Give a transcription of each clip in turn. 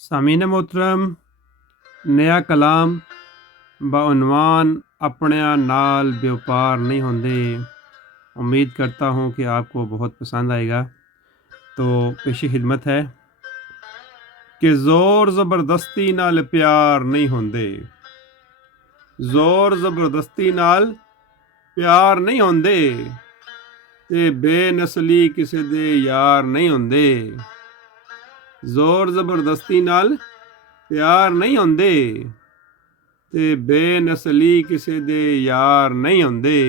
सामीन मोहतरम, नया कलाम बउनवान अपनिया नाल व्यापार नहीं होंदे। उम्मीद करता हूँ कि आपको बहुत पसंद आएगा। तो पेशी खिदमत है कि ज़ोर ज़बरदस्ती नाल प्यार नहीं होंदे। ज़ोर ज़बरदस्ती नाल प्यार नहीं होंदे ते बेनसली किसी दे यार नहीं होंदे। ज़ोर ज़बरदस्ती नाल प्यार नहीं होंदे ते बेनसली किसी दे यार नहीं होंदे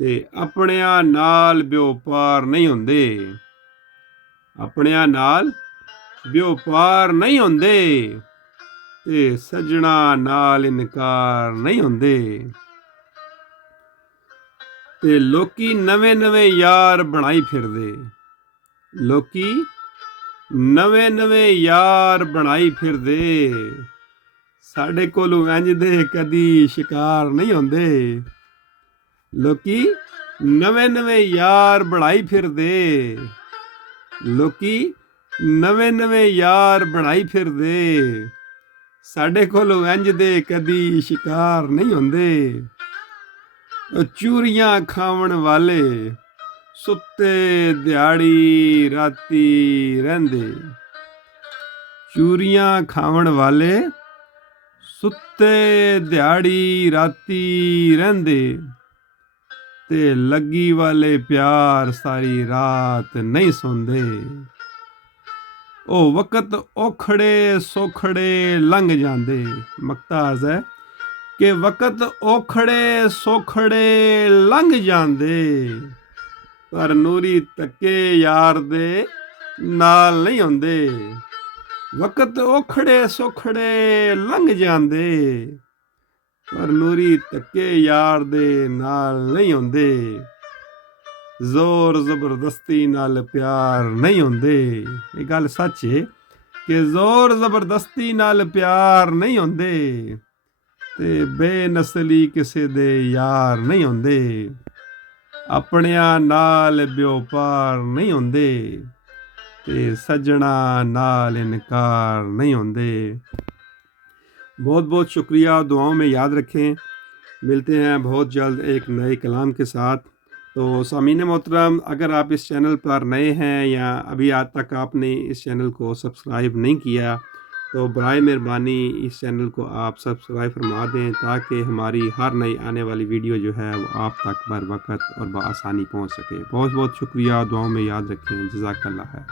ते अपनिया नाल व्यापार नहीं होंदे। अपनिया नाल व्यापार नहीं होंदे ते सजना नाल इनकार नहीं होंदे। ते लोकी नवे नवे यार बनाई फिरदे। लोकी नवे नवे यार बनाई फिरदे। साडे कोलों इंज दे कदी शिकार नहीं होंदे। लोकी नवे नवे यार बनाई फिरदे। लोकी नवे नवे यार बनाई फिरदे। साडे कोलों इंज दे कदी शिकार नहीं होंदे। चूरियां खावन वाले सुत्ते दिहाड़ी राती रहिंदे। चूरियां खावन वाले सुत्ते दिहाड़ी राती रहिंदे ते लगी वाले प्यार सारी रात नहीं सोंदे। ओ वक़्त औखड़े सोखड़े लंघ जांदे। मकताज है कि वक़्त औखड़े सोखड़े लंघ जांदे पर नूरी तक्के यार दे नाल नहीं होंदे। वक़्त औखड़े सोखड़े लंघ जांदे पर नूरी तक्के यार दे नाल नहीं होंदे। जोर जबरदस्ती नाल प्यार नहीं होंदे। ये गल सच है कि जोर जबरदस्ती नाल प्यार नहीं होंदे ते बेनसली किसी दे यार नहीं होंदे। अपनिया नाल व्यापार नहीं होंदे ते सजना नाल इनकार नहीं होंदे। बहुत बहुत शुक्रिया। दुआओं में याद रखें। मिलते हैं बहुत जल्द एक नए कलाम के साथ। तो सामीन मोहतरम, अगर आप इस चैनल पर नए हैं या अभी आज तक आपने इस चैनल को सब्सक्राइब नहीं किया तो बराए मेहरबानी इस चैनल को आप सब्सक्राइब फरमा दें ताकि हमारी हर नई आने वाली वीडियो जो है वो आप तक बर वक़्त और बआसानी पहुँच सके। बहुत बहुत शुक्रिया। दुआओं में याद रखें। जज़ाकल्लाह है।